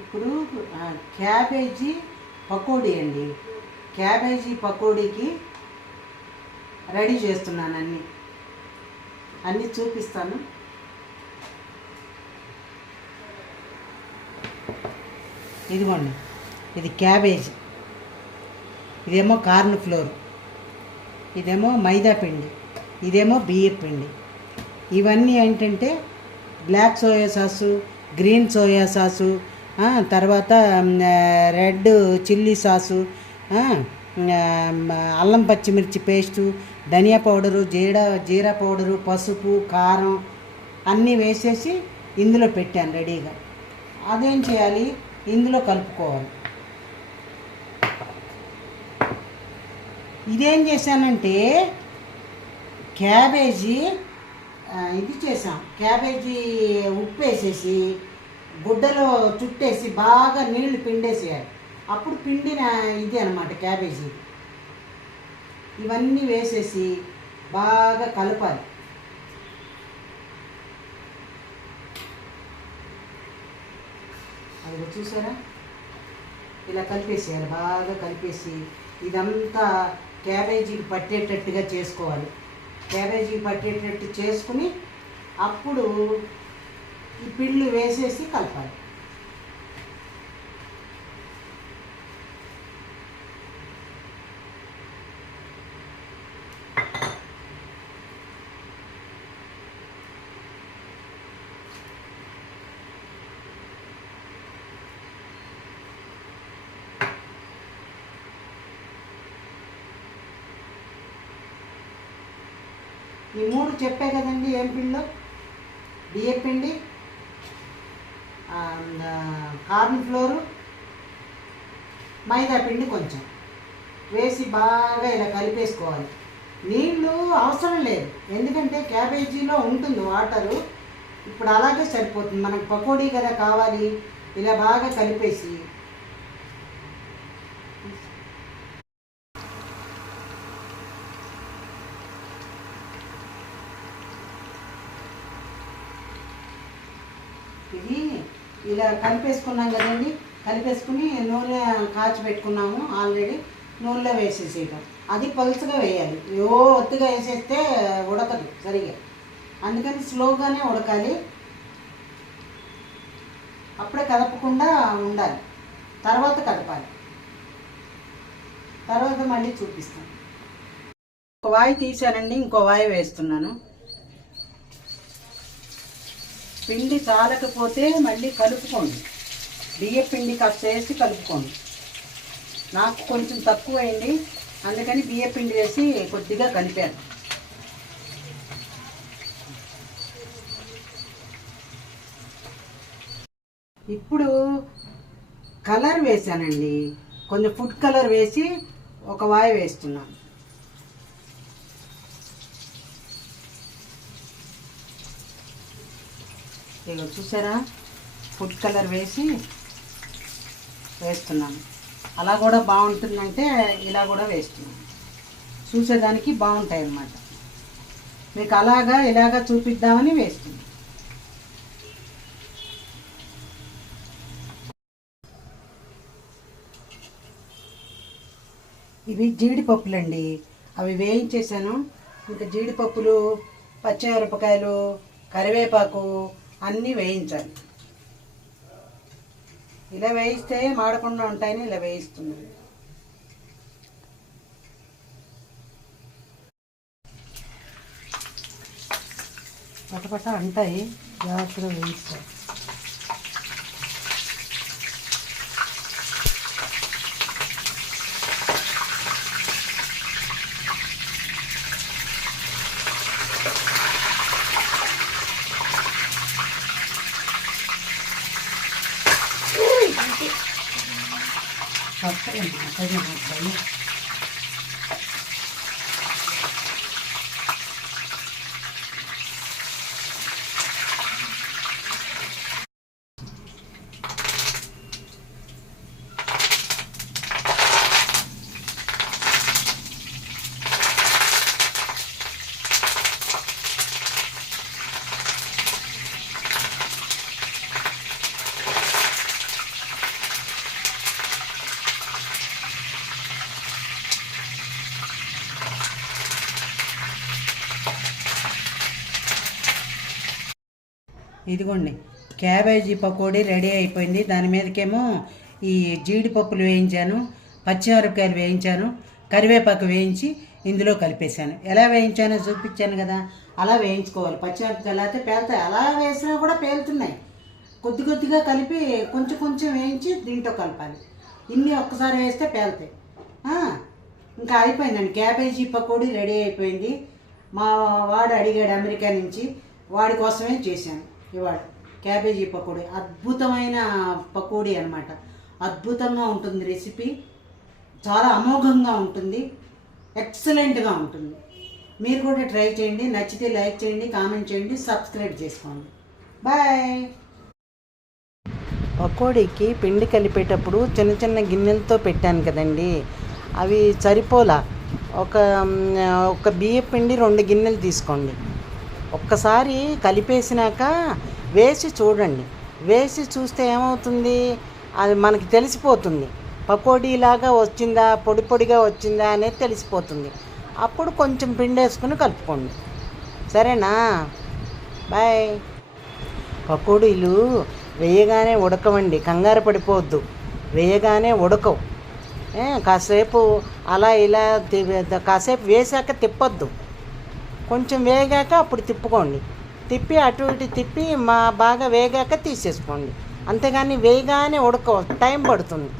ఇప్పుడు క్యాబేజీ పకోడీ అండి. Cabbage పకోడీకి ready చేస్తున్నాను. అన్నీ చూపిస్తాను. ఇదిగోండి, ఇది క్యాబేజీ, ఇదేమో కార్న్ ఫ్లోర్, ఇదేమో మైదా పిండి, ఇదేమో బియ్యం పిండి. ఇవన్నీ ఏంటంటే black soya sauce, green soya sauce, తర్వాత రెడ్ చిల్లీ సాసు, అల్లం పచ్చిమిర్చి పేస్టు, ధనియా పౌడరు, జీరా పౌడరు, పసుపు, కారం అన్నీ వేసేసి ఇందులో పెట్టాను రెడీగా. అదేం చేయాలి, ఇందులో కలుపుకోవాలి. ఇదేం చేశానంటే క్యాబేజీ ఇది చేసాం. క్యాబేజీ ఉప్పు వేసేసి గుడ్డలో చుట్టేసి బాగా నీళ్లు పిండేసేయాలి. అప్పుడు పిండిన ఇది అనమాట క్యాబేజీ. ఇవన్నీ వేసేసి బాగా కలపాలి. అది చూసారా, ఇలా కలిపేసేయాలి. బాగా కలిపేసి ఇదంతా క్యాబేజీకి పట్టేటట్టుగా చేసుకోవాలి. క్యాబేజీ పట్టేటట్టు చేసుకుని అప్పుడు ఈ పిండి వేసేసి కలపాలి. ఈ మూడు చెప్పే కదండి ఏం పిండిలో, బియ్యం పిండి, కార్న్ ఫ్లోరు, మైదా పిండి కొంచెం వేసి బాగా ఇలా కలిపేసుకోవాలి. నీళ్ళు అవసరం లేదు, ఎందుకంటే క్యాబేజీలో ఉంటుంది వాటరు. ఇప్పుడు అలాగే సరిపోతుంది. మనకు పకోడీ కదా కావాలి. ఇలా బాగా కలిపేసి ఇది ఇలా కలిపేసుకున్నాం కదండి. కలిపేసుకుని నూనె కాచి పెట్టుకున్నాము ఆల్రెడీ. నూనెలో వేసేసేయటం. అది పలుచగా వేయాలి. ఒత్తిగా వేసేస్తే ఉడకదు సరిగా. అందుకని స్లోగానే ఉడకాలి. అప్పుడే కదపకుండా ఉండాలి. తర్వాత కదపాలి. తర్వాత మళ్ళీ చూపిస్తాను. ఒక వాయి తీసానండి, ఇంకో వాయి వేస్తున్నాను. పిండి చాలకపోతే మళ్ళీ కలుపుకోండి. బియ్యం పిండి కాస్త వేసి కలుపుకోండి. నాకు కొంచెం తక్కువ అయింది, అందుకని బియ్యం పిండి వేసి కొద్దిగా కలిపాను. ఇప్పుడు కలర్ వేసానండి. కొంచెం ఫుడ్ కలర్ వేసి ఒక వాయి వేస్తున్నాను. ఇక చూసారా, ఫుడ్ కలర్ వేస్తున్నాను. అలా కూడా బాగుంటుందంటే ఇలా కూడా వేస్తున్నాను. చూసేదానికి బాగుంటాయి అన్నమాట. మీకు ఇలాగా చూపిద్దామని వేస్తున్నాను. ఇవి జీడిపప్పులండి. అవి వేయించేసాను. ఇంకా జీడిపప్పులు, పచ్చిమిరపకాయలు, కరివేపాకు అన్నీ వేయించాలి. ఇలా వేయిస్తే మాడకుండా ఉంటాయని ఇలా వేయిస్తున్నాను. పటపట అంటాయి, జాగ్రత్తగా వేయిస్తాయి. ఇదిగోండి, క్యాబేజీ పకోడీ రెడీ అయిపోయింది. దాని మీదకేమో ఈ జీడిపప్పులు వేయించాను, పచ్చిమిరపకాయలు వేయించాను, కరివేపాకు వేయించి ఇందులో కలిపేశాను. ఎలా వేయించానో చూపించాను కదా, అలా వేయించుకోవాలి. పచ్చిమిరపకాయలు అయితే పేలుతాయి, అలా వేసినా కూడా పేలుతున్నాయి. కొద్ది కొద్దిగా కలిపి కొంచెం కొంచెం వేయించి దీంట్లో కలపాలి. ఇన్ని ఒక్కసారి వేస్తే పేలుతాయి. ఇంకా అయిపోయిందండి, క్యాబేజీ పకోడీ రెడీ అయిపోయింది. మా వాడు అడిగాడు అమెరికా నుంచి, వాడి కోసమే చేశాను ఇవాళ క్యాబేజీ పకోడీ. అద్భుతమైన పకోడీ అనమాట. అద్భుతంగా ఉంటుంది రెసిపీ, చాలా అమోఘంగా ఉంటుంది, ఎక్సలెంట్గా ఉంటుంది. మీరు కూడా ట్రై చేయండి. నచ్చితే లైక్ చేయండి, కామెంట్ చేయండి, సబ్స్క్రైబ్ చేసుకోండి. బాయ్. పకోడీకి పిండి కలిపేటప్పుడు చిన్న చిన్న గిన్నెలతో పెట్టాను కదండి, అవి సరిపోలా. ఒక బియ్య పిండి 2 గిన్నెలు తీసుకోండి. ఒక్కసారి కలిపేసినాక వేసి చూడండి. వేసి చూస్తే ఏమవుతుంది, అది మనకి తెలిసిపోతుంది. పకోడీలాగా వచ్చిందా, పొడి పొడిగా వచ్చిందా అనేది తెలిసిపోతుంది. అప్పుడు కొంచెం పిండి వేసుకుని కలుపుకోండి. సరేనా? బాయ్. పకోడీలు వేయగానే ఉడకవండి, కంగారు పడిపోవద్దు. వేయగానే ఉడకవు. కాసేపు అలా ఇలా కాసేపు వేసాక తిప్పొద్దు. కొంచెం వేగాక అప్పుడు తిప్పుకోండి. తిప్పి అటు ఇటు తిప్పి బాగా వేగాక తీసేసుకోండి. అంతేగాని వేయగానే ఉడకవు, టైం పడుతుంది.